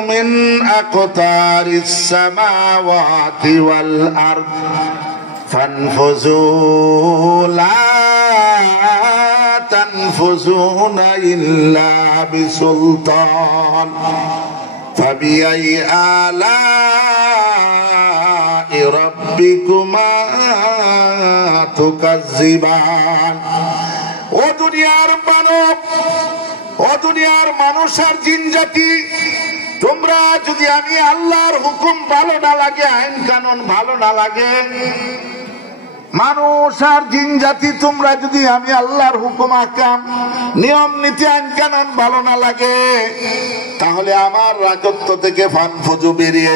من أقطار السماوات والأرض فانفذوا لا تنفذون إلا بسلطان فبأي آلاء ربكما تكذبان ও দুনিয়ার মানব ও দুনিয়ার মানুষ আর জিন জাতি তোমরা যদি আমি আল্লাহর হুকুম ভালো না লাগে আইন কানুন ভালো না লাগে মানুষ আর জিন জাতি তোমরা যদি আমি আল্লাহর হুকুম আহকাম নিয়ম নীতি আইন কানুন ভালো না লাগে তাহলে আমার রাজত্ব থেকে ফানফুজু বেরিয়ে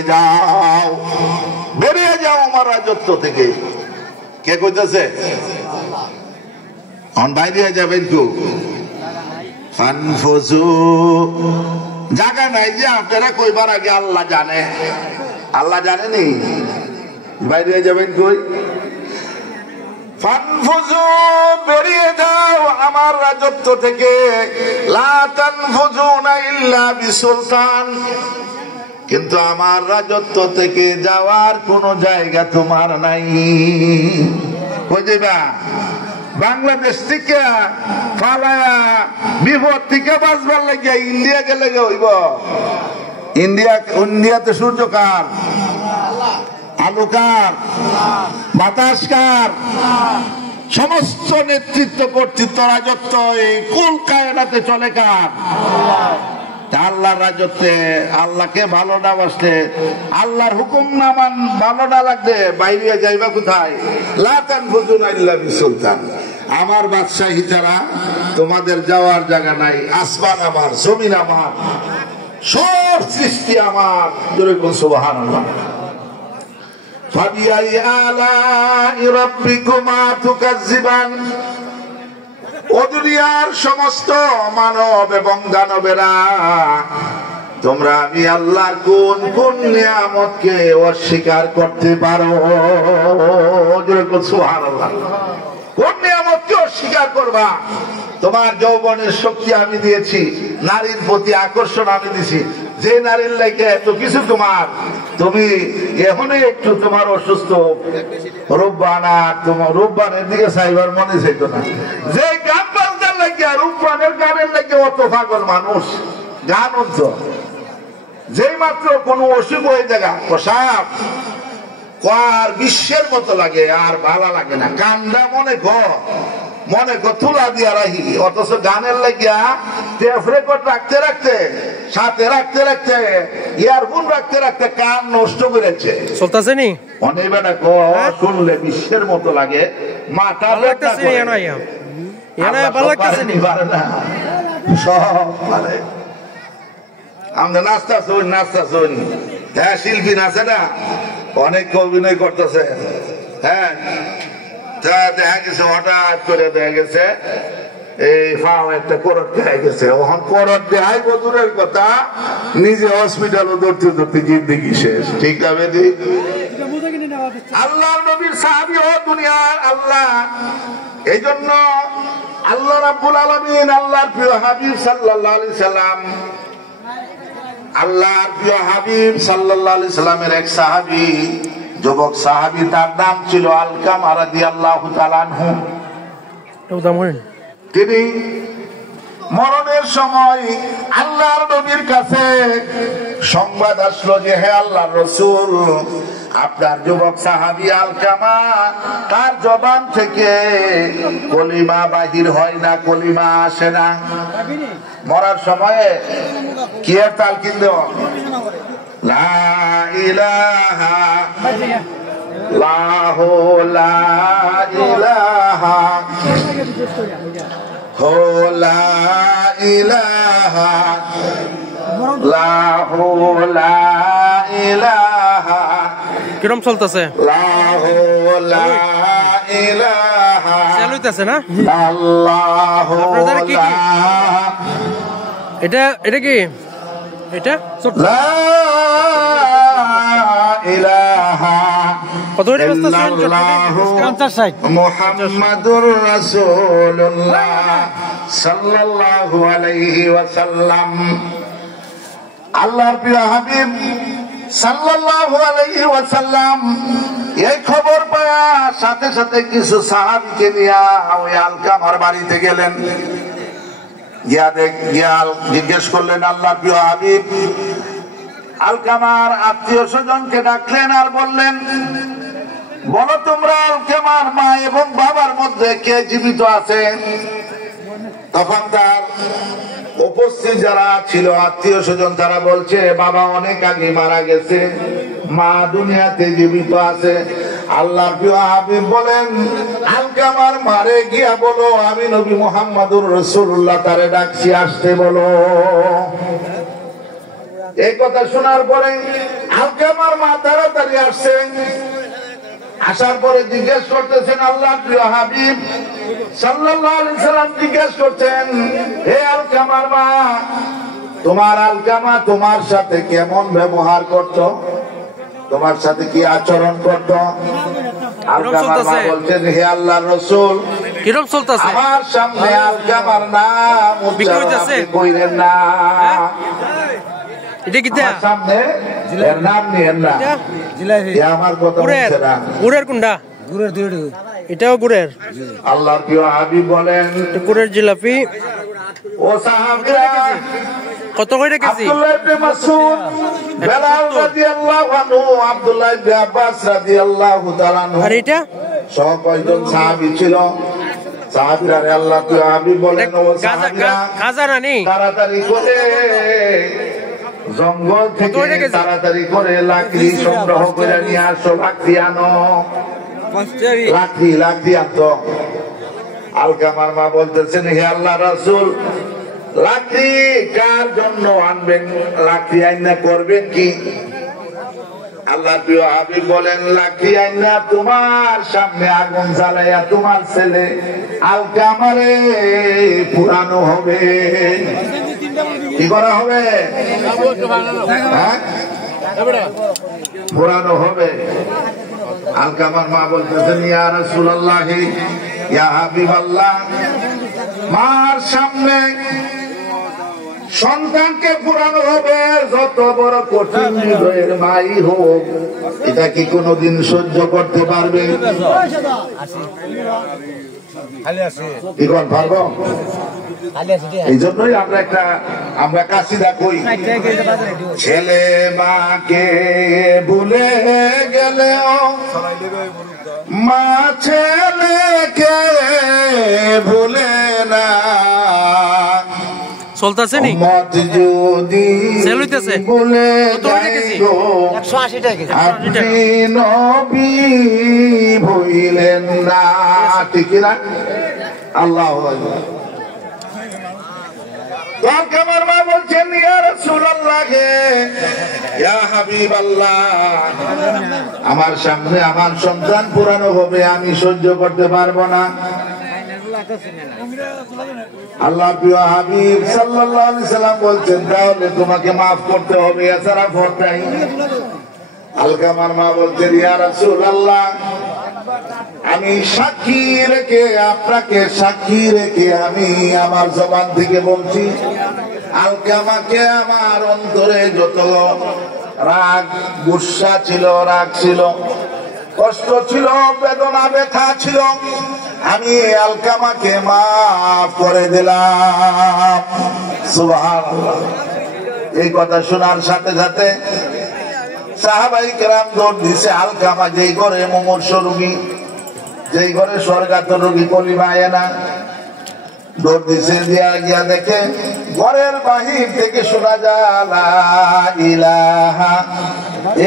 যাও আমার রাজত্ব থেকে কে কইতেছে অন বাইরে যাবেন তো ফানফুজু জায়গা নাই যে আপনারা কইবার আগে আল্লাহ জানেনি বাইরে যাবেন কই ফানফুজু বেরিয়ে যাও আমার রাজত্ব থেকে লা তানফুজুনা ইল্লা বিসুলতান কিন্তু আমার রাজত্ব থেকে যাওয়ার কোন জায়গা তোমার নাই কই যাবা বাংলাদেশ থেকে ফালায়া বিপদ থেকে বাঁচবার লাগিয়া ইন্ডিয়া গেলে হইব ইন্ডিয়াতে সূর্য কার আলো কার বাতাস কার সমস্ত নেতৃত্ব কর্তৃত্ব রাজত্ব এই কুল কায়নাতে চলে কার আল্লাহর রাজত্বে আল্লাহকে ভালো না বাসলে আল্লাহর হুকুম না ভালো না লাগলে বাইরে যাইবা কোথায় লা তানফুজুনা ইল্লা বিসুলতান আমার বাদশাহী ছাড়া তোমাদের যাওয়ার জায়গা নাই আসমান আমার জমিন আমার সব সৃষ্টি আমার জোরে বল সুবহানাল্লাহ ফাবিআই আলাই রাব্বিকুমা তুকাজ্জিবান ও দুনিয়ার সমস্ত মানব এবং দানবেরা তোমরা আমি আল্লাহর কোন কোন নিয়ামতকে অস্বীকার করতে পারো সুবহানাল্লাহ কোন নিয়ামতকে অস্বীকার করবা তোমার যৌবনের শক্তি আমি দিয়েছি নারীর প্রতি আকর্ষণ আমি দিছি যে নারীর লাগে এত কিছু তোমার তুমি এখনই একটু তোমার অসুস্থ রূপবানা তোমার রূপবানের দিকে চাইবার মনে চাইতো না যে গান বাজনার লাগে রূপবানের গানের লাগে অত পাগল মানুষ গান অন্ত যেই মাত্র কোন অসুখ হয়ে জায়গা প্রসাব আর বিশ্বের মতো লাগে আর ভালো লাগে না কান্দা মনে কর তুলা দিয়া রাখি অথচ গানের লাগিয়া টেপ রেকর্ড রাখতে রাখতে সাথে রাখতে রাখতে ইয়ারফোন রাখতে রাখতে কান নষ্ট করেছে চলতেছে নি অনেক বেটা শুনলে বিশ্বের মতো লাগে মাথা লাগতেছে সব পারে আমরা নাস্তা শুন হ্যাঁ শিল্পী নাচে না অনেক অভিনয় করতেছে হ্যাঁ দেখা গেছে হঠাৎ করে দেখা গেছে এই ফাও একটা করট দেখা গেছে ওখান করট দেখাই দূরের কথা নিজে হসপিটালে ধরতে জিন্দেগি শেষ ঠিক আছে আল্লাহর নবীর সাহাবী ও দুনিয়ার আল্লাহ এই জন্য আল্লাহ রাব্বুল আলামিন আল্লাহর প্রিয় হাবিব সাল্লাল্লাহু আলাইহি সাল্লাম আল্লাহর প্রিয় হাবিব সাল্লাল্লাহু আলাইহি সাল্লামের এক সাহাবী যুবক সাহাবী তার নাম ছিল আলকামা রাদিয়াল্লাহু তাআলা আনহু তিনি মরণের সময় আল্লাহর নবীর কাছে সংবাদ আসলো যে হে আল্লাহর রাসূল আপনার যুবক সাহাবী আলকামা তার জবান থেকে কলিমা বাহির হয় না কলিমা আসে না মরার সময়ে কি আর তালকিন দেওয়া লা ইলাহা লাহু লা ইলাহা হো লা ইলাহা লাহু লা ইলাহা কিরম চলতেছে লাহু লা ইলাহা চলতেছে না আল্লাহু কি এটা কি এটা লা ইলাহা কত করে বসতেছেন মুহাম্মাদুর রাসূলুল্লাহ সাল্লাল্লাহু আলাইহি ওয়াসাল্লাম আল্লাহর প্রিয় হাবিব সাল্লাল্লাহু আলাইহি ওয়াসাল্লাম এই খবর পাওয়া সাথে সাথে কিছু সাহাবীকে নিয়ে ওই আলকামার বাড়িতে গেলেন। জিজ্ঞেস করলেন আল্লাহর প্রিয় হাবিব, আলকামার আত্মীয় স্বজনকে ডাকলেন আর বললেন, বলো তোমরা আলকামার মা এবং বাবার মধ্যে কে জীবিত আছে? তখন তার উপস্থিত যারা ছিল আত্মীয় স্বজন তারা বলছে, বাবা অনেক আগে মারা গেছে, মা দুনিয়াতে জীবিত আছে। আল্লাহর প্রিয় হাবিব বলেন, আলকামার মারে গিয়া বলো আমি নবী মুহাম্মদুর রাসূলুল্লাহ তারে ডাকছি, আসতে বলো। এই কথা শোনার পরে আলকামার মা তাড়াতাড়ি আসছেন। আসার পরে জিজ্ঞেস করতেছেন, আল্লাহর প্রিয় হাবিব সাল্লাল্লাহু আলাইহি সাল্লাম জিজ্ঞেস করছেন, হে আলকামার মা, তোমার আলকামা তোমার সাথে কেমন ব্যবহার করত, তোমার সাথে কি আচরণ করত? আলকামার মা বলছেন, হে আল্লাহর রাসূল, কিরকম চলতেছে? আমার সামনে আলকামার নাম উচ্চারণ কইরেন না। এটা কি তা? সামনে এর নাম নিয়েন না। জিলাপি আমার কথা বলছে না। গুড়ের কোনটা? গুড়ের দুইটা। এটাও গুড়ের। আল্লাহর প্রিয় হাবিব বলেন, গুড়ের জিলাপি। ও সাহাবীরা কত কইরা কেজি? আব্দুল্লাহ ইবনে মাসউদ, বেলাল রাদিয়াল্লাহু আনহু, আব্দুল্লাহ ইবনে আব্বাস রাদিয়াল্লাহু তাআলা আনহু। আর এটা সব কয়জন সাহাবী ছিল। সাহাবীরা আল্লাহর প্রিয় হাবিব বলেন, ও সাহাবীরা খাজা রানী তাড়াতাড়ি করে জঙ্গল থেকে তাড়াতাড়ি করে লাকড়ি সংগ্রহ করে নিয়ে আসো, লাকড়ি আনো, লাকড়ি আনতো। আলকামার মা বলতেছেন, হে আল্লাহর রাসূল, লাকড়ি কার জন্য আনবেন, লাকড়ি আইনা করবেন কি? আল্লাহর প্রিয় হাবিব বলেন, লাকড়ি আইনা তোমার সামনে আগুন জ্বালাইয়া তোমার ছেলে আলকামারে পুরানো হবে। কি করা হবে? পুরানো হবে। আলকামার মা বলতেছেন, ইয়া রাসূলুল্লাহ, ইয়া হাবিবাল্লাহ, মার সামনে সন্তানকে পুরানো হবে, যত বড় কঠিন হৃদয়ের মাই হোক, এটা কি কোনোদিন সহ্য করতে পারবে? কি কোন পারবো? এই জন্যই আমরা কাশিদা কই, ছেলে মাকে ভুলে গেলেও মা ছেলেকে ভুলে না। চলতেছে নি মত যদি সেল হইতেছে বলে যাইগো 180 টাকা আপনি নবী ভুলেন না। ঠিক না? আল্লাহু আকবার। আমার মা বলছেন, ইয়া রাসূলুল্লাহ, ইয়া হাবিবাল্লাহ, আমার সামনে আমার সন্তান পুরানো হবে, আমি সহ্য করতে পারবো না। আল্লাহর প্রিয় হাবিব সাল্লাল্লাহু আলাইহি সাল্লাম বলছেন, তাহলে তোমাকে maaf করতে হবে, এছাড়া পথ নাই। আলকামার মা বলছেন, ইয়া রাসূলুল্লাহ, আমি সাক্ষী রেখে আপনাকে সাক্ষী রেখে আমি আমার জবান থেকে বলছি, আলকামাকে আমার অন্তরে যত রাগ গুসা ছিল, রাগ ছিল, কষ্ট ছিল, বেদনা ব্যথা ছিল, আমি আলকামাকে মাফ করে দিলাম। সুবহানাল্লাহ। এই কথা শোনার সাথে সাথে সাহাবায়ে কেরাম দৌড় দিছে। আলকামা যেই ঘরে মুমূর্ষ রোগী, যেই ঘরে স্বর্গাত রোগী, কলিমা আয় না, দৌড় দিছে, দিয়া গিয়া দেখে ঘরের বাহির থেকে শোনা যায়, লা ইলাহা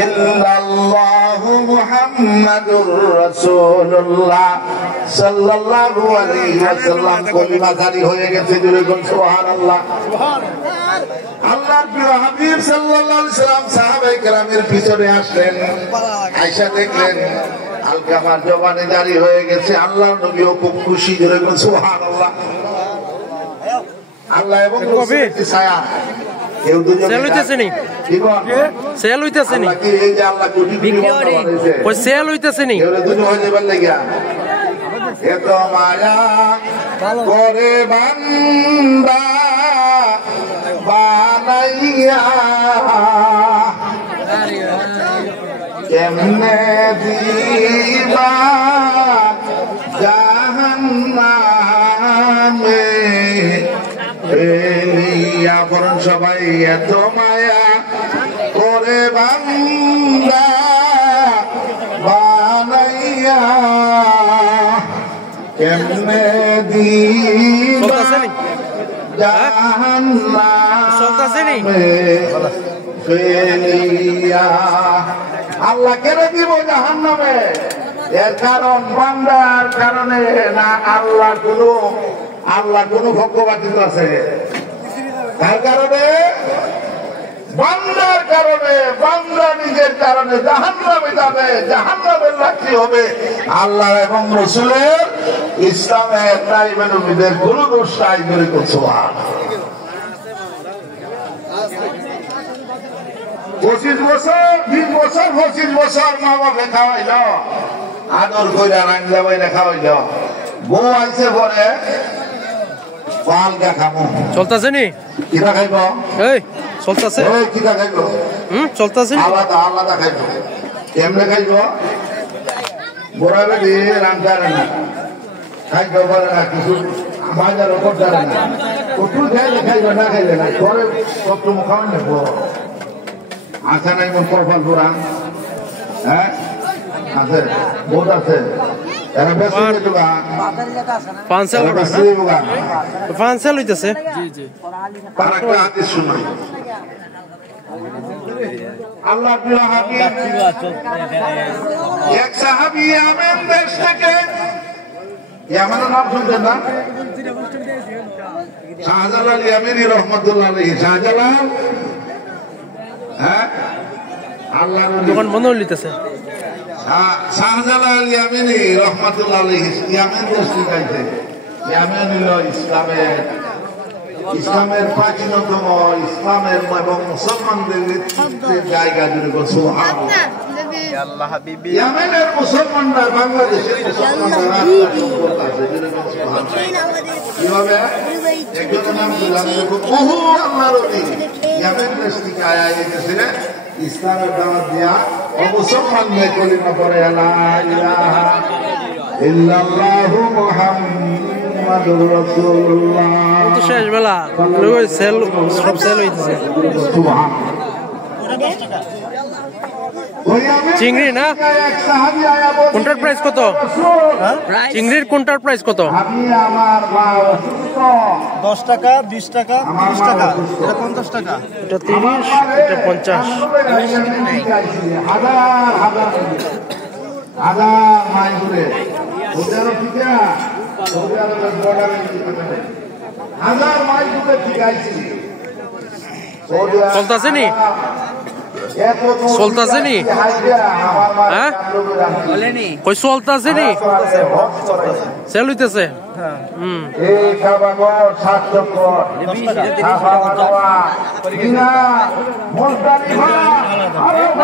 ইল্লাল্লাহু মুহাম্মাদুর রাসূলুল্লাহ সাল্লাল্লাহু আলাইহি ওয়াসাল্লাম কলিমা জারি হয়ে গেছে। সুবহানাল্লাহ। আল্লাহর প্রিয় হাবিব সাল্লাল্লাহু আলাইহি ওয়াসাল্লাম সাহাবায়ে কেরামের পিছনে আসলেন, আয়েশা দেখলেন আলকামার জবানে জারি হয়ে গেছে। আল্লাহর নবীও খুব খুশি, জোরে বলুন সুবহানাল্লাহ। আল্লাহ এবং রাসূলের ছায়া কেউ দুজন সেল হইতেছে নি, সেল হইতেছে নি, এই যে আল্লাহ বিক্রি হইছে, ওই সেল হইতেছে নি, কেউ দুজন হয়ে যাবার লাগিয়া এত মায়া করে বান্দা বানাই বানাইয়া কেমনে দিবা জাহান্নামে ফেলিয়া বরং সবাই এত মায়া করে বান্দা বানাইয়া কেমনে দিবা জাহান্নামে ফেলিয়া আল্লাহ কেন দিব জাহান্নামে এর কারণ বান্দার কারণে না আল্লাহ কোনো ভক্তবাদিত আছে তার কারণে বান্দার কারণে বান্দা নিজের কারণে জাহান্নামে যাবে জাহান্নামের লাঠি হবে আল্লাহ এবং রাসূলের ইসলামের তাইবানুদের কোনো দোষ নাই করে করছো 25 বছর 20 বছর 25 বছর মা বাপে খাওয়াইল আদর কইরা রান্না বাইরে খাওয়াইল বউ আইছে পরে পালকা খামু চলতেছে নি কিরা খাইব এই চলতেছে এই কিরা খাইব চলতেছে আলাদা খাইব কেমনে খাইব বড়াবে দিয়ে রান্না না খাইব বলে না কিছু বাজার উপর যাবে না কত খাইব না খাইলে না পরে কত খাওয়ান নেব আশা নাই মন কপাল পুরান হ্যাঁ আছে বহুত আছে এরা বেশি দিবা পাঁচশো লইতেছে তার একটা হাদিস শুনুন আল্লাহ এক সাহাবী ইয়ামেন দেশ থেকে ইয়ামেনের নাম শুনছেন না শাহজালাল ইয়ামেনি রহমাতুল্লাহ আলাইহি শাহজালাল হ্যাঁ আল্লাহ দোকান বন্ধ হইতেছে শাহজালাল ইয়ামেনি রহমাতুল্লাহ আলাইহি ইয়ামেন দেশ শিখাইছে ইয়ামেন হলো ইসলামের প্রাচীনতম ইসলামের এবং মুসলমানদের নেতৃত্বের জায়গা জুড়ে সুবহানাল্লাহ আল্লাহ হাবিবি ইয়ামেনের মুসলমানরা বাংলাদেশের মুসলমানরা কিভাবে একজনের নাম দিলাম বহু আল্লাহর ওলি ইয়ামেন দেশ থেকে আয়া গেছিলেন ইসলামের দাওয়াত দিয়া মুসলমানদের কলিমা পড়ে লা ইলাহা ইল্লাল্লাহু মুহাম্মাদুর রাসূলুল্লাহ তো শেষ বেলা সেল সব সেল হইতেছে চিংড়ি না কোনটার প্রাইস কত চিংড়ির কোনটার প্রাইস কত 10 টাকা 20 টাকা 30 টাকা এটা 50 টাকা এটা 30 এটা 50 হাজার মাইল হাজার মাইল ঠিক আছে চলতেছে নি চলতেছে নি হ্যাঁ কই চলতেছে নি সেল হইতেছে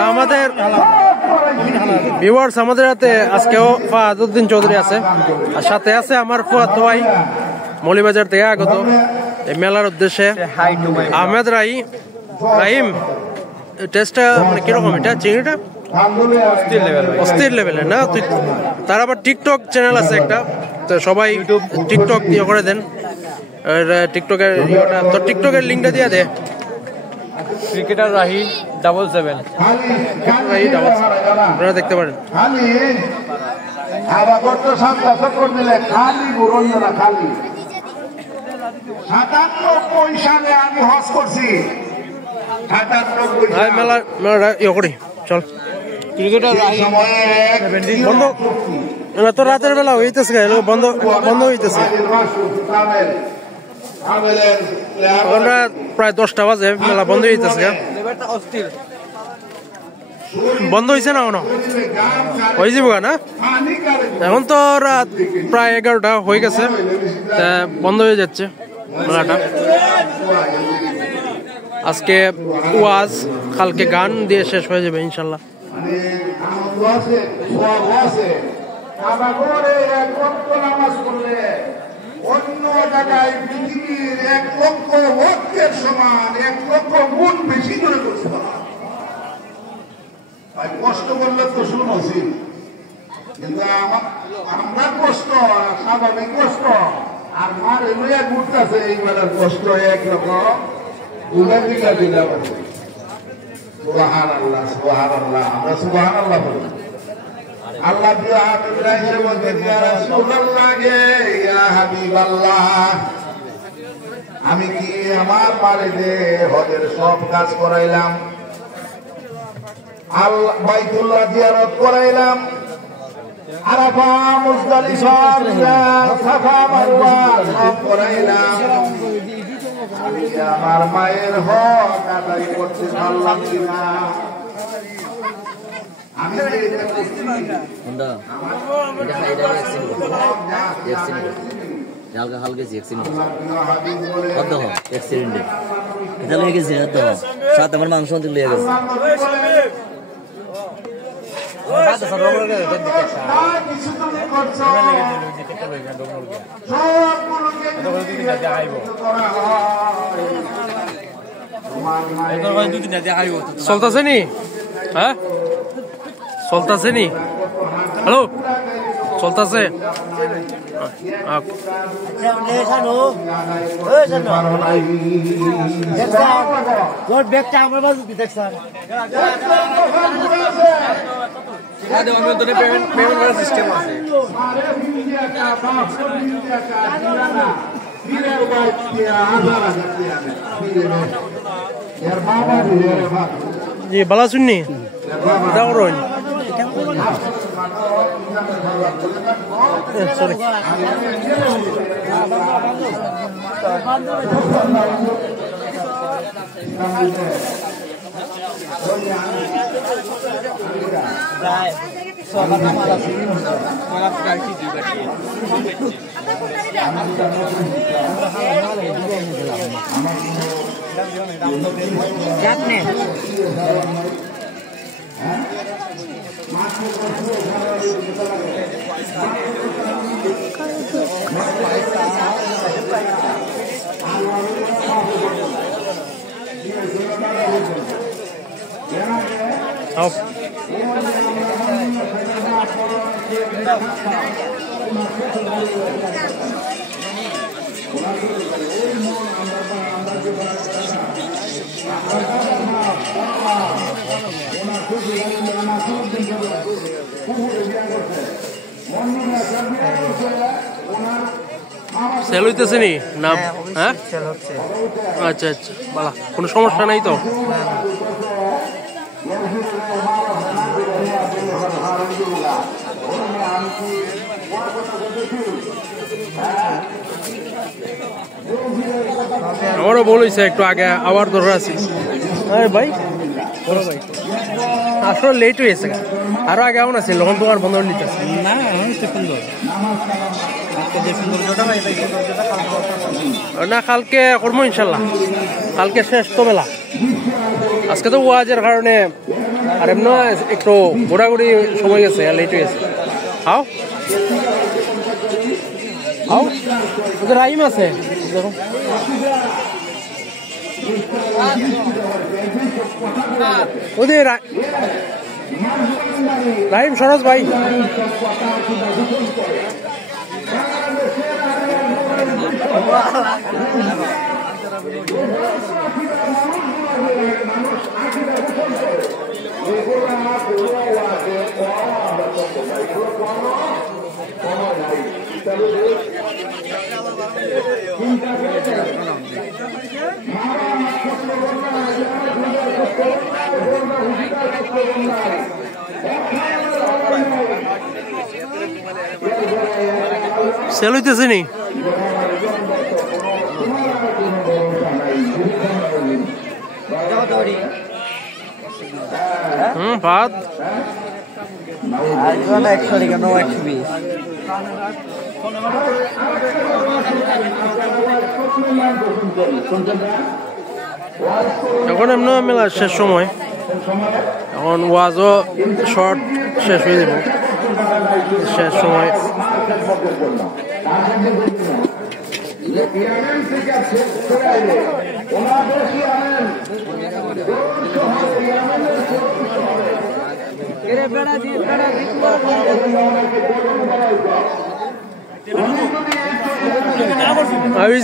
আমাদের ভিউয়ার্স আমাদের হাতে আজকেও ফাহাদুদ্দিন চৌধুরী আছে আর সাথে আছে আমার ফুয়াতো ভাই মৌলিবাজার থেকে আগত এই মেলার উদ্দেশ্যে আহমেদ রাহিম টেস্টটা মানে কিরকম এটা চিংড়িটা অস্থির লেভেলের না তুই তার আবার টিকটক চ্যানেল আছে একটা তো সবাই টিকটক ইয়ে করে দেন টিকটকের ইয়েটা তো টিকটকের লিঙ্কটা দিয়ে দে ক্রিকেটার রাহি 77 আপনারা দেখতে পারেন খালি 97 সালে আমি হজ করছি মেলা ইয়ে করি চল ক্রিকেটার রাহি বন্ধ তো রাতের বেলা হইতেছে বন্ধ হইতেছে আমরা প্রায় 10টা বাজে মেলা বন্ধ হইতেছে বন্ধ হয়েছে না কোনো হয়ে যাব না এখন তো রাত প্রায় 11টা হয়ে গেছে বন্ধ হয়ে যাচ্ছে মেলাটা আজকে ওয়াজ কালকে গান দিয়ে শেষ হয়ে যাবে ইনশাল্লাহ অন্য জায়গায় পৃথিবীর 1 লক্ষ ওয়াক্তের সমান 1 লক্ষ গুণ বেশি করে করছে ভাই। কষ্ট করলে তো শুনছি, কিন্তু আমরা কষ্ট স্বাভাবিক কষ্ট, আর মার লইয়া ঘুরতেছে এইবার কষ্ট একরকম উল্টা দিলা বলছে। সুবহানাল্লাহ, সুবহানাল্লাহ, আমরা সুবহানাল্লাহ বলি। আল্লাহ ইব্রাহিমের মধ্যে ইয়া রাসূলুল্লাহ গে ইয়া হাবিবাল্লাহ, আমি কি আমার পারে যে হজের সব কাজ করাইলাম, আল্লাহ বাইতুল্লাহ জিয়ারত করাইলাম, আরাফা মুজদালিফা সাফা মারওয়া সব করাইলাম, আমি কি আমার মায়ের হক আদায় করতে পারলাম কিনা? আমি হালকা হালকা অ্যাক্সিডেন্টে এটা লেগে গেছে, সাথে আমার মাংস লেগে গেছে। চলতেছে নি? হ্যাঁ চলতেছে নি? হ্যালো চলতেছে? তোর ব্যাগটা আমার বাজু কি দেখছেন? সিস্টেম আছে। জি বালা শুননি সরি সেল হইতেছে নি না? হ্যাঁ আচ্ছা আচ্ছা বালা, কোনো সমস্যা নাই তো? আমারও বলেছে একটু আগে আবার ধরে আছি। আরে ভাই আসলে লেট হয়েছে, আরো আগে এমন আছে যখন তোমার বন্ধ নিতেছে না। কালকে করবো ইনশাল্লাহ, কালকে শেষ তো মেলা। আজকে তো ওয়াজের কারণে আর এমন একটু ঘোরাঘুরি সময় গেছে, লেট হয়েছে। হাও হাও ওদের রাইম আছে দেখো, ওদের রাহিম সরোজ ভাই সেল হইতেছে নি? ভাত 100 কেন 120? এখন এমন মেলা শেষ সময়, এখন ওয়াজও শর্ট শেষ হয়ে যাব শেষ সময়।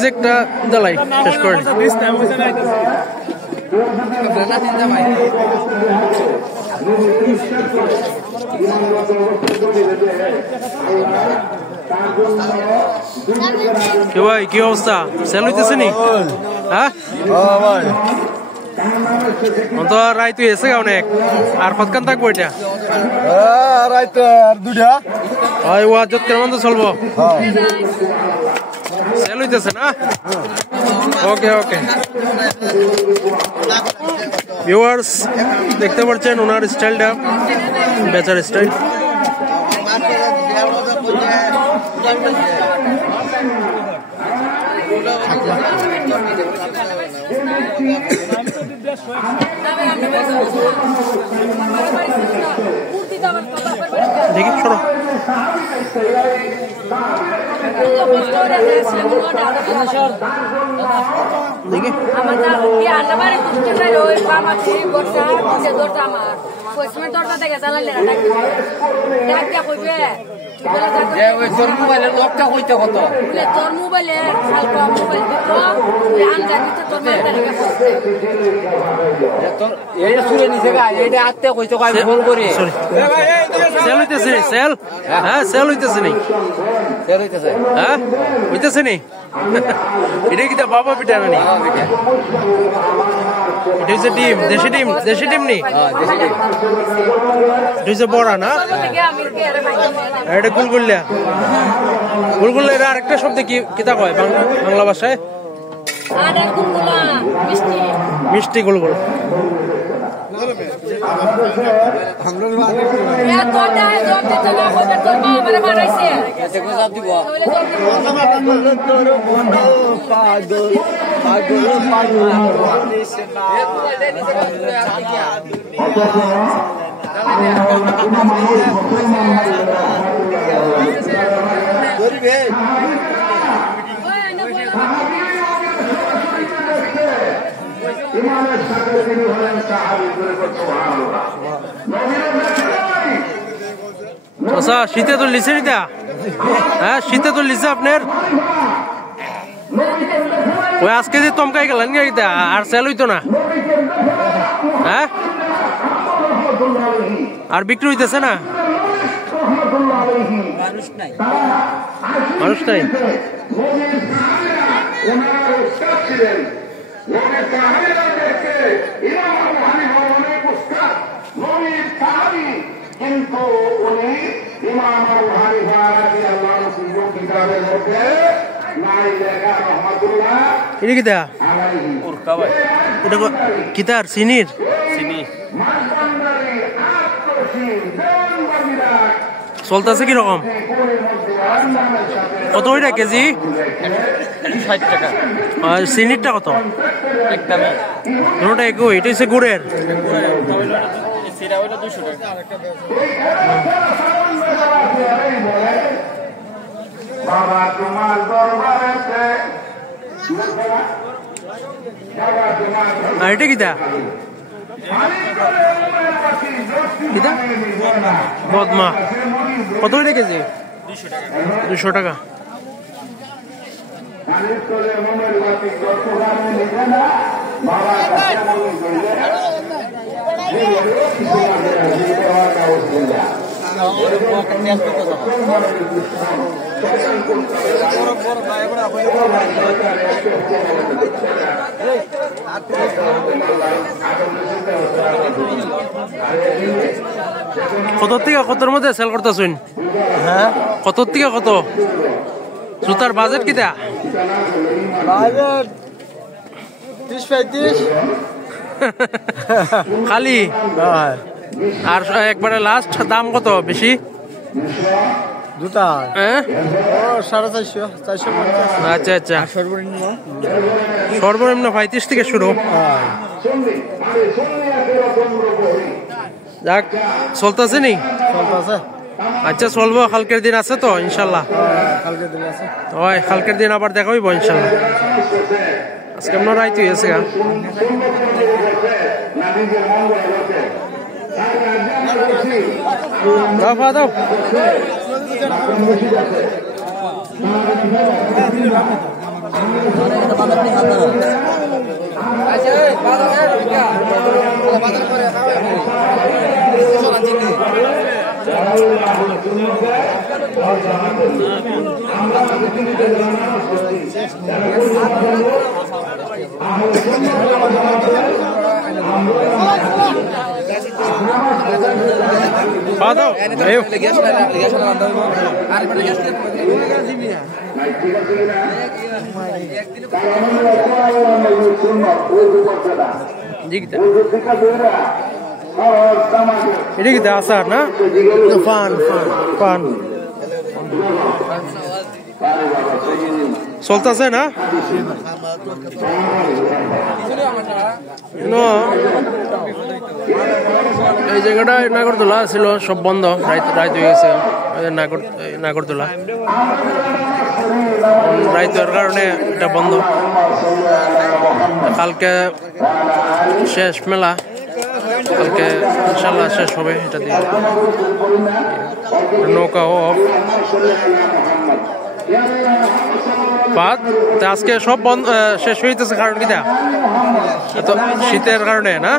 একটা দালাই শেষ করে কি ভাই কি অবস্থা সেল হইতেছে নি হ্যাঁ তো রায় তুই এসে অনেক আর কতক্ষণ থাকবো এটা রাইতে আর দুটা ওই ওয়াজত কেমন তো চলবো সেল হইতেছে না ওকে ওকে ভিউয়ার্স দেখতে পাচ্ছেন ওনার স্টাইলটা বেচার স্টাইল দেখি শোনো দেখি তোর মোবাইলের লোকটা কইতে কত তোর মোবাইলের মোবাইল এই সুরে নিচে এইটা আত্মে কইতে ফোন করি সেল হইতেছে নি সেল হ্যাঁ সেল হইতেছে নি সেল হইতেছে হ্যাঁ হইতেছে নি এটা কি বাবা পিঠা না নি এটা হচ্ছে ডিম দেশি ডিম নি এটা হচ্ছে বড়া না এটা গুলগুল্লা এর আরেকটা শব্দ কি কিতা কয় বাংলা ভাষায় মিষ্টি গুলগুল আচ্ছা শীতে তো লিখে নিতে হ্যাঁ শীতে তো লিখছে আপনার ওই আজকে যে তমকাই গেলেন আর সেল হইতো না হ্যাঁ আর বিক্রি হইতেছে না মানুষ নাই কিন্তু উনি ইমাম আবু হানিফা রাদিয়াল্লাহু আনহু কিতাবের মধ্যে নাই লেখা রহমাতুল্লাহ এটা কি দা ওরকা ভাই এটা কিতার সিনির সিনি চলতেছে কি রকম কত ওইটা কেজি 60 টাকা আর সিনিরটা কত একদম দুটোটা একই এটা হচ্ছে গুড়ের সেটা হলো 200 টাকা বাবা তোমার দরবারেতে আর এটা কিতা কিতা বদমা কত ওইটা কেজি 200 টাকা কত থেকে কতর মধ্যে সেল করতেছেন হ্যাঁ কত থেকে কত জুতার বাজেট কিটা বাজেট 30-35 খালি আর একবারে লাস্ট দাম কত বেশি জুতা হ্যাঁ 450 আচ্ছা আচ্ছা সর্বনিম্ন 35 থেকে শুরু যাক চলতেছে নি চলতেছে আচ্ছা চলবো, কালকের দিন আছে তো ইনশাল্লাহ। কালকের দিন আছে। ওই কালকের দিন আবার দেখা হইব ইনশাল্লাহ। আজকে আমরা রাইতে হয়েছে গা দাও দাও দাও এটা কি আসার না ফান ফান চলতেছে না এই জায়গাটা নাগরদোলা ছিল, সব বন্ধ, রাইত হয়ে গেছে। নাগরদোলা রাইতের কারণে এটা বন্ধ। কালকে শেষ মেলা, কালকে ইনশাল্লাহ শেষ হবে এটা দিয়ে। নৌকা অফ বাদ আজকে সব বন্ধ শেষ হইতেছে, কারণ কি এত শীতের কারণে না?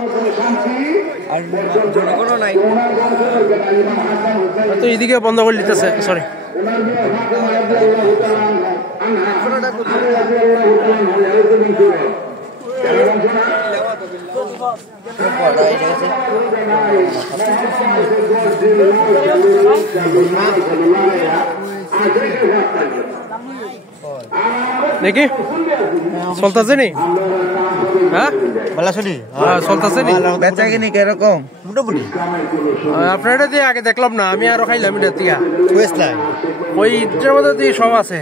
তো এইদিকে বন্ধ করে দিতেছে, সরি দেখি চলতেছে নি? হ্যাঁ চলতেছে নি? বেচা কিনি কিরকম? মোটামুটি আপনার এটা দিয়ে আগে দেখলাম না, আমি আরো খাইলাম এটা দিয়া। ওই ইটার মধ্যে দিয়ে সব আছে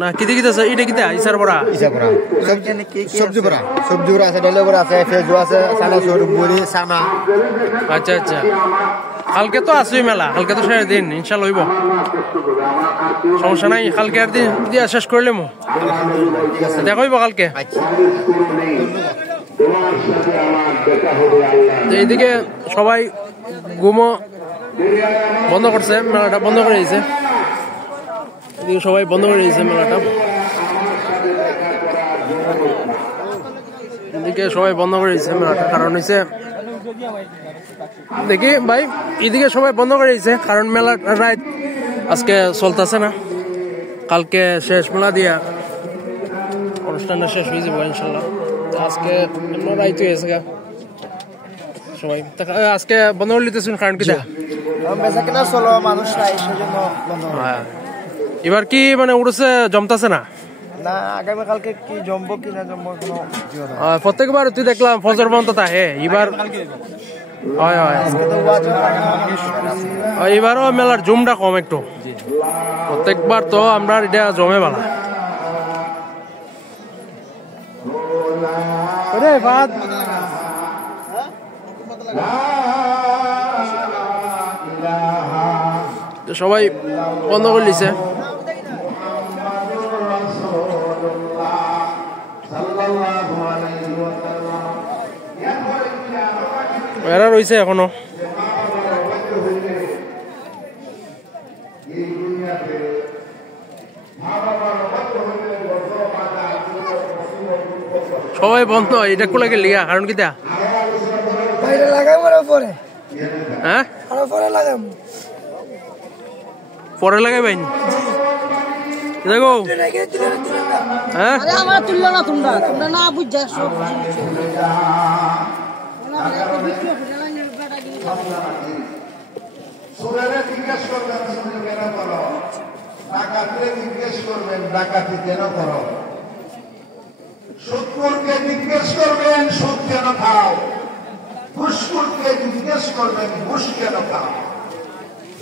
না? কিতে কিতে আছে এটা? কিতে ইসার বড়া সবজি বড়া আছে, ডালে বড়া আছে, ফেজু আছে, চানাচুর, মুড়ি, চানা। আচ্ছা আচ্ছা, কালকে তো আসুই মেলা, কালকে তো শেষ দিন, ইনশাল্লাহ হইব, সমস্যা নাই। কালকে আর দিন দিয়া শেষ করলে দেখা হইব কালকে। এইদিকে সবাই ঘুমো বন্ধ করছে, মেলাটা বন্ধ করে দিয়েছে। এদিকে সবাই বন্ধ করে দিয়েছে মেলাটা, এদিকে সবাই বন্ধ করে দিয়েছে মেলাটা। কারণ হয়েছে দেখি ভাই, এদিকে সবাই বন্ধ করে দিয়েছে কারণ মেলা রাত আজকে চলতেছে না। কালকে শেষ মেলা দিয়া অনুষ্ঠানটা শেষ হয়ে যাবো ইনশাল্লাহ। আজকে রাইত হয়েছে গা, সবাই আজকে বন্ধ করে দিতেছেন কারণ কি এবার কি মানে উড়ছে জমতাছে না? আগামীকালকে কি জমবো কি না জমবো প্রত্যেকবার তুই দেখলাম ফজর বন্ধ থাকে, এবার এবারও মেলার জুমটা কম একটু, প্রত্যেকবার তো আমরা এটা জমে বালা সবাই বন্ধ করে দিছে। এরা রয়েছে এখনো। সবাই বন্ধ, এটা কোলা কে লিয়া কারণ কি দা হ্যাঁ পরে লাগাইবেন দেখো হ্যাঁ আমার তুললো না, তোমরা না বুঝছো জিজ্ঞেস করবেন কেন করো, ডাকাতিরে জিজ্ঞেস করবেন ডাকাতি কেন করো, সুদখোরকে জিজ্ঞেস করবেন সুদ কেন খাও, ঘুষখোরকে জিজ্ঞেস করবেন ঘুষ কেন খাও,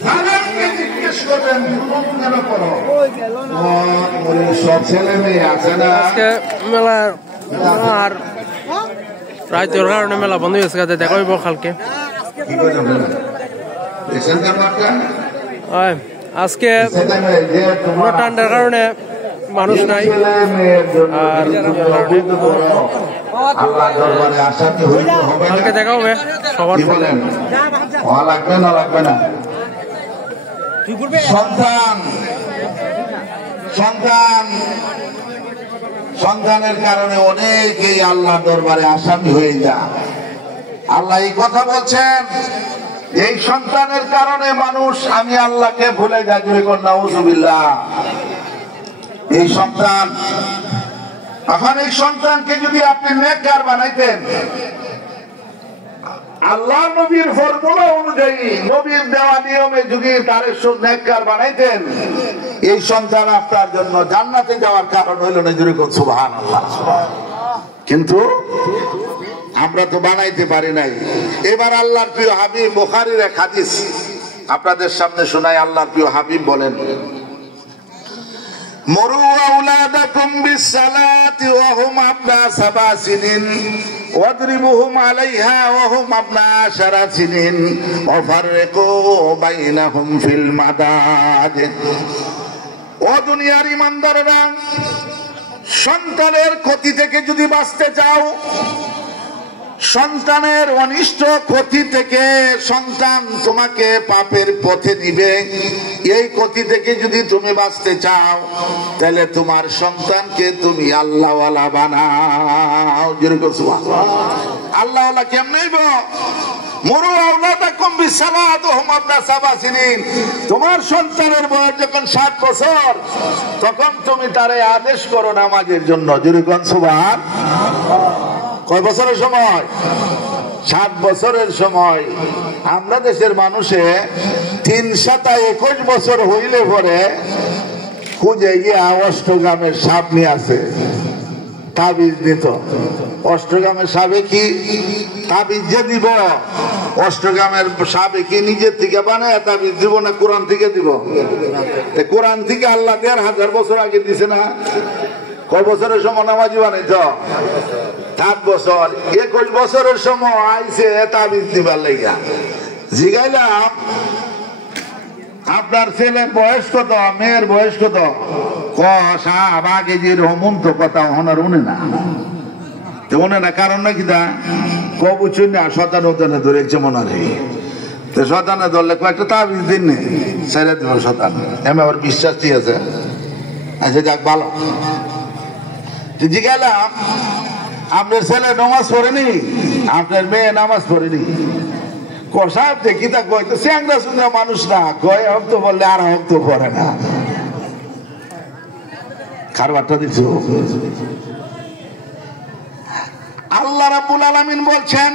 জালেমকে জিজ্ঞেস করবেন জুলুম কেন করো। সব ছেলে মেয়ে আছে না আজকে মেলার আর রাইতের কারণে মেলা বন্ধ হয়ে গেছে, দেখা হইব কালকে। আজকে ঠান্ডার কারণে মানুষ নাই, আর কালকে দেখা হবে সবার সাথে। লাগবে না লাগবে না। সন্তানের কারণে অনেকেই আল্লাহ দরবারে আসামি হয়ে যায়। আল্লাহ এই কথা বলছেন, এই সন্তানের কারণে মানুষ আমি আল্লাহকে ভুলে যাই। নাউযুবিল্লাহ। এই সন্তান, এখন এই সন্তানকে যদি আপনি নেককার বানাইতেন, আল্লাহ নবীর ফর্মুলা অনুযায়ী, নবীর দেওয়া নিয়মে যদি তার নেককার বানাইতেন, এই সন্তান আপনার জন্য জান্নাতে যাওয়ার কারণ হইল না। যেরকম সুবহানাল্লাহ। কিন্তু আমরা তো বানাইতে পারি নাই। এবার আল্লাহর প্রিয় হাবিব বুখারীর এক হাদিস আপনাদের সামনে শোনাই। আল্লাহর প্রিয় হাবিব বলেন, মুরু আওলাদাকুম বিসসালাতি ওয়া হুম আবনা 7 সিনিন ওয়াদরিবুহুম আলাইহা ওয়া হুম আবনা 10 সিনিন ওয়া ফাররিকু বাইনাহুম ফিল মাদাজ। ও দুনিয়ার ইমানদাররা, সন্তানের ক্ষতি থেকে যদি বাঁচতে চাও, সন্তানের অনিষ্ট ক্ষতি থেকে সন্তান তোমাকে পাপের পথে নিবে, এই ক্ষতি থেকে যদি তুমি বাঁচতে চাও, তাহলে তোমার সন্তানকে তুমি আল্লাহওয়ালা বানাও। যেরকম আল্লাহওয়ালা কেমনে হইব? মুরু আওলাদাকুম বিসসালাত ওয়া হুম আবনা 7 সিনিন। তোমার সন্তানের বয়স যখন 7 বছর, তখন তুমি তারে আদেশ করো নামাজের জন্য। যেরকম সুবহান। কয় বছরের সময়? 7 বছরের সময়। আমরা দেশের মানুষে 3 7 21 বছর হইলে পরে খুঁজে গিয়া অষ্টগ্রামের সাপ নিয়ে আসে, তাবিজ দিত। অষ্টগ্রামের সাপে কি তাবিজ যে দিব? অষ্টগ্রামের সাপে কি নিজের থেকে বানায় তাবিজ দিব না কোরআন থেকে দিব? কোরআন থেকে আল্লাহ 1500 বছর আগে দিছে না? কয় বছরের সময় নামাজি বানাইছ? 7 বছর। 21 বছরের সময় আইছে তাবিজ দিবার লাইগা। জিগাইলাম, আপনার ছেলের বয়স কত, মেয়ের বয়স কত? সাহেব আগে যে রহমন তো কথা হনার উনি না, উনি না। কারণ নাকি দা কবুচুন না, শতানে ধরেছে মনে হয়। তো শতানে ধরলে কয়েকটা তাবিজ দিন নে, ছেড়ে দিব শতান। এমনি আবার বিশ্বাস ঠিক আছে। আচ্ছা যাক, ভালো। জিজ্ঞালাম, আপনার ছেলে নামাজ পড়েনি, আপনার মেয়ে নামাজ পড়েনি? সাহেব দেখি তা কয় তো স্যাংরা সুন্দর মানুষ না, কয় হক তো বললে আর হক তো পড়ে না। খারবারটা দিচ্ছ। আল্লাহ রাব্বুল আলামিন বলছেন,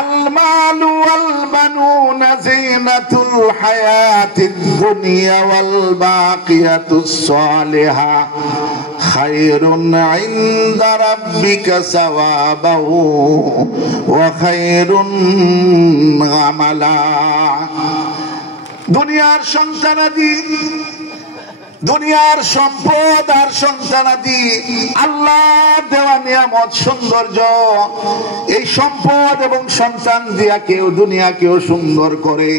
আল মালু ওয়াল বানুনা যিনাতুল হায়াতিদ দুনিয়া ওয়াল বাকিয়াতুস সালিহা খায়রুন ইনদা রাব্বিকা সাওয়াবাহু ওয়া খায়রুন আমালা। দুনিয়ার সন্তানাদি, দুনিয়ার সম্পদ আর সন্তানাদি আল্লাহ দেওয়া নিয়ামত, সৌন্দর্য। এই সম্পদ এবং সন্তান দিয়া কেউ দুনিয়াকেও সুন্দর করে,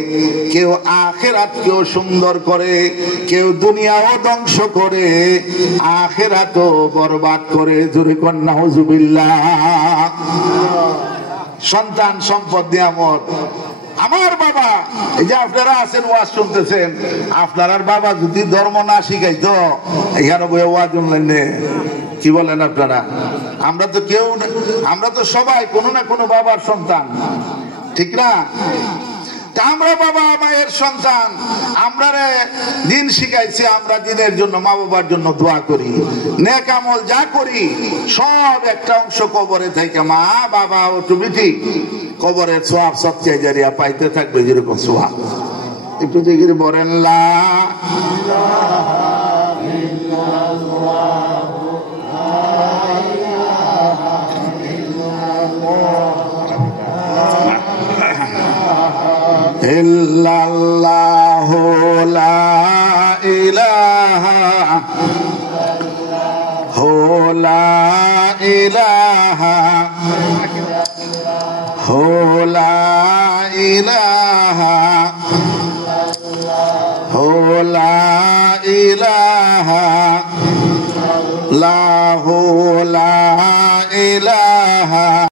কেউ আখিরাতকেও সুন্দর করে, কেউ দুনিয়াও ধ্বংস করে, আখিরাতও বরবাদ করে। জোরে কোন নাউযুবিল্লাহ। সন্তান সম্পদ নিয়ামত। আমার বাবা, এই যে আপনারা আছেন ওয়াজ শুনতেছেন, আপনার বাবা যদি ধর্ম না শিখাইতো, এখানে বই ওয়াজ শুনলেন কি বলেন আপনারা? আমরা তো কেউ, আমরা তো সবাই কোনো না কোনো বাবার সন্তান, ঠিক না? আমরা বাবা মায়ের সন্তান, আমরা দিন শিখাইছি, আমরা দিনের জন্য, মা বাবার জন্য দোয়া করি, নেক আমল যা করি সব একটা অংশ কবরে থেকে মা বাবা অটোমেটিক কবরের সওয়াব সবচেয়ে জারিয়া পাইতে থাকবে। যেরকম সওয়াব একটু দেখি বলেন লা ইল্লাল্লাহু লা ইলাহা লা ইলাহা হো লা ইলাহা হো লা ইলাহা লা হো লা ইলাহা